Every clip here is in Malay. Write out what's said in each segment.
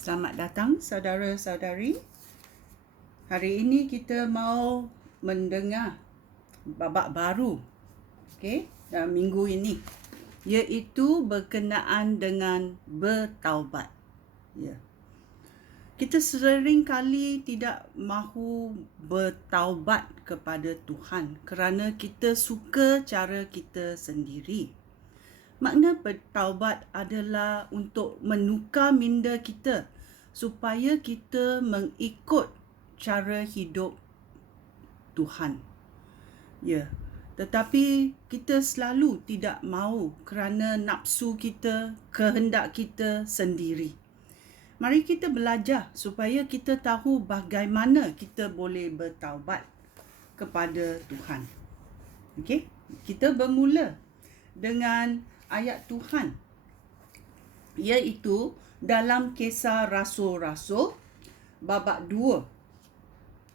Selamat datang saudara-saudari. Hari ini kita mau mendengar babak baru, dalam minggu ini, iaitu berkenaan dengan bertaubat. Kita sering kali tidak mahu bertaubat kepada Tuhan kerana kita suka cara kita sendiri. Makna bertaubat adalah untuk menukar minda kita supaya kita mengikut cara hidup Tuhan. Tetapi kita selalu tidak mahu kerana nafsu kita, kehendak kita sendiri. Mari kita belajar supaya kita tahu bagaimana kita boleh bertaubat kepada Tuhan. Kita bermula dengan ayat Tuhan, iaitu dalam Kisah Rasul-Rasul babak 2.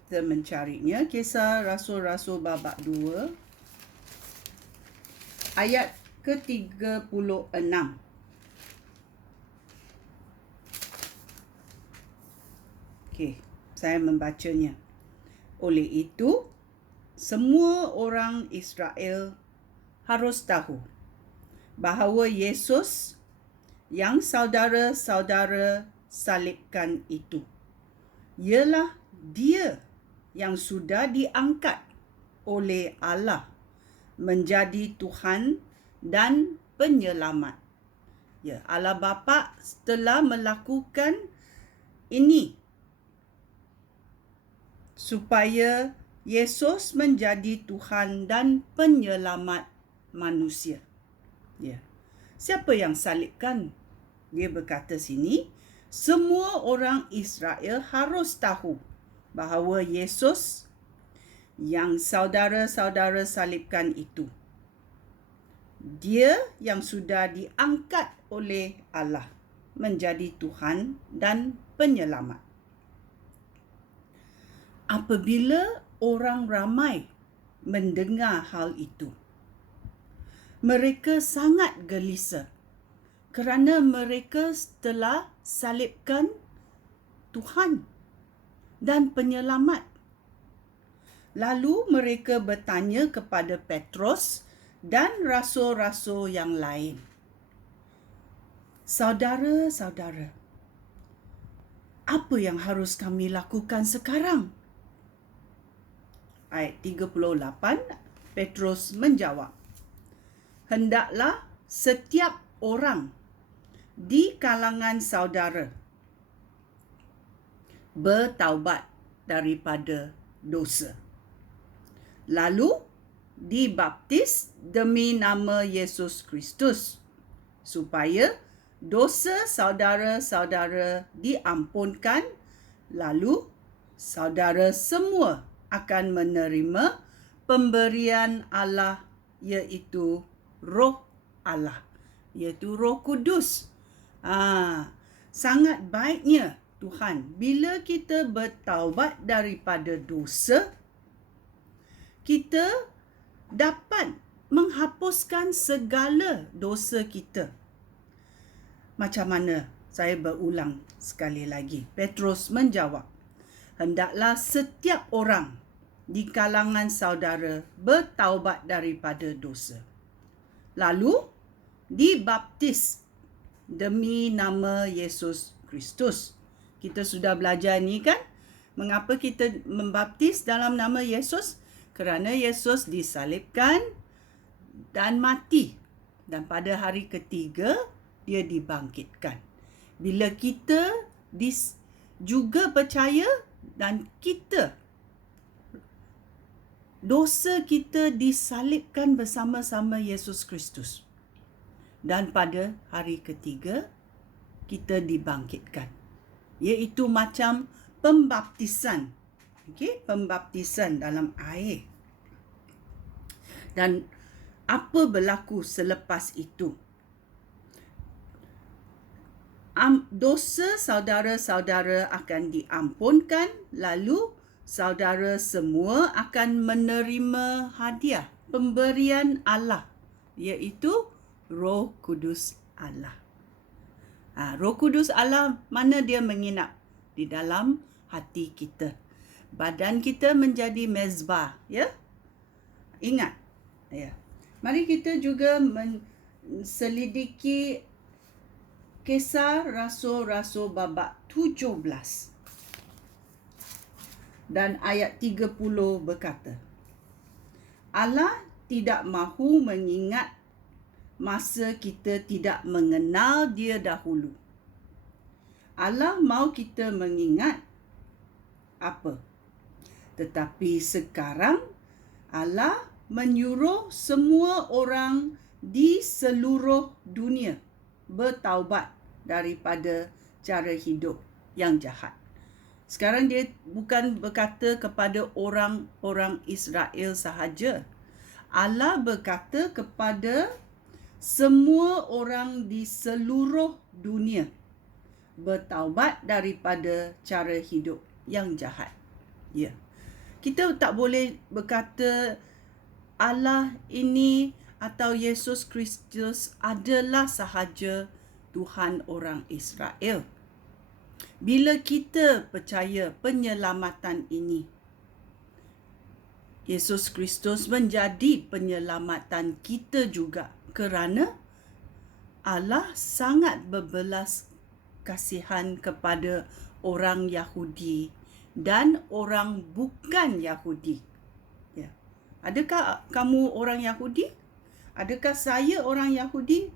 Kita mencarinya, Kisah Rasul-Rasul babak 2 ayat ke-36. Saya membacanya. Oleh itu, semua orang Israel harus tahu bahawa Yesus yang saudara-saudara salibkan itu ialah Dia yang sudah diangkat oleh Allah menjadi Tuhan dan penyelamat. Allah Bapa telah melakukan ini supaya Yesus menjadi Tuhan dan penyelamat manusia. Siapa yang salibkan? Dia berkata sini, semua orang Israel harus tahu bahawa Yesus yang saudara-saudara salibkan itu, Dia yang sudah diangkat oleh Allah menjadi Tuhan dan penyelamat. Apabila orang ramai mendengar hal itu, mereka sangat gelisah kerana mereka telah salibkan Tuhan dan penyelamat. Lalu mereka bertanya kepada Petrus dan rasul-rasul yang lain, "Saudara-saudara, apa yang harus kami lakukan sekarang?" Ayat 38, Petrus menjawab, "Hendaklah setiap orang di kalangan saudara bertaubat daripada dosa, lalu dibaptis demi nama Yesus Kristus, supaya dosa saudara-saudara diampunkan, lalu saudara semua akan menerima pemberian Allah, iaitu Roh Allah, iaitu Roh Kudus." Sangat baiknya Tuhan, bila kita bertaubat daripada dosa, kita dapat menghapuskan segala dosa kita. Macam mana? Saya berulang sekali lagi. Petrus menjawab, "Hendaklah setiap orang di kalangan saudara bertaubat daripada dosa, lalu dibaptis demi nama Yesus Kristus." Kita sudah belajar ni kan? Mengapa kita membaptis dalam nama Yesus? Kerana Yesus disalibkan dan mati, dan pada hari ketiga Dia dibangkitkan. Bila kita juga percaya dan dosa kita disalibkan bersama-sama Yesus Kristus, dan pada hari ketiga kita dibangkitkan, iaitu macam pembaptisan. Pembaptisan dalam air. Dan apa berlaku selepas itu? Dosa saudara-saudara akan diampunkan, lalu saudara semua akan menerima hadiah pemberian Allah, iaitu Roh Kudus Allah. Roh Kudus Allah mana dia menginap? Di dalam hati kita. Badan kita menjadi mezbah, ya. Ingat, ya. Mari kita juga selidiki Kisah Rasul-Rasul babak 17 dan ayat 30 berkata, Allah tidak mahu mengingat masa kita tidak mengenal dia dahulu. Allah mahu kita mengingat apa? Tetapi sekarang Allah menyuruh semua orang di seluruh dunia bertaubat daripada cara hidup yang jahat. Sekarang dia bukan berkata kepada orang-orang Israel sahaja. Allah berkata kepada semua orang di seluruh dunia bertaubat daripada cara hidup yang jahat. Ya. Kita tak boleh berkata Allah ini atau Yesus Kristus adalah sahaja Tuhan orang Israel. Bila kita percaya penyelamatan ini, Yesus Kristus menjadi penyelamatan kita juga kerana Allah sangat berbelas kasihan kepada orang Yahudi dan orang bukan Yahudi. Ya. Adakah kamu orang Yahudi? Adakah saya orang Yahudi?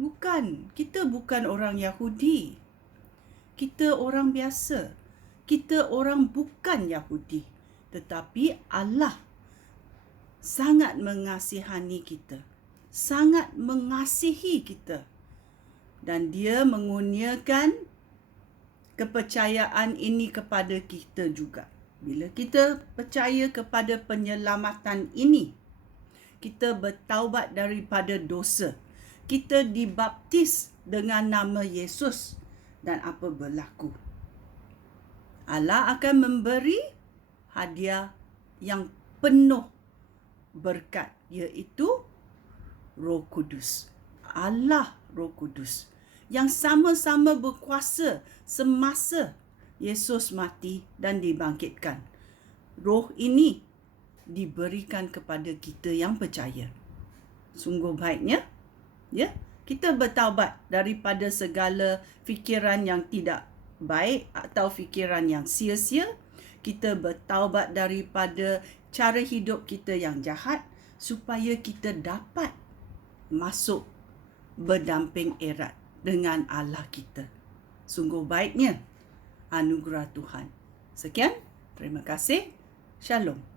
Bukan. Kita bukan orang Yahudi. Kita orang biasa. Kita orang bukan Yahudi. Tetapi Allah sangat mengasihani kita. Sangat mengasihi kita. Dan dia mengurniakan kepercayaan ini kepada kita juga. Bila kita percaya kepada penyelamatan ini, kita bertaubat daripada dosa. Kita dibaptis dengan nama Yesus. Dan apa berlaku? Allah akan memberi hadiah yang penuh berkat, iaitu Roh Kudus. Allah Roh Kudus yang sama-sama berkuasa semasa Yesus mati dan dibangkitkan. Roh ini diberikan kepada kita yang percaya. Sungguh baiknya, ya, kita bertaubat daripada segala fikiran yang tidak baik atau fikiran yang sia-sia. Kita bertaubat daripada cara hidup kita yang jahat supaya kita dapat masuk berdamping erat dengan Allah kita. Sungguh baiknya anugerah Tuhan. Sekian, terima kasih. Shalom.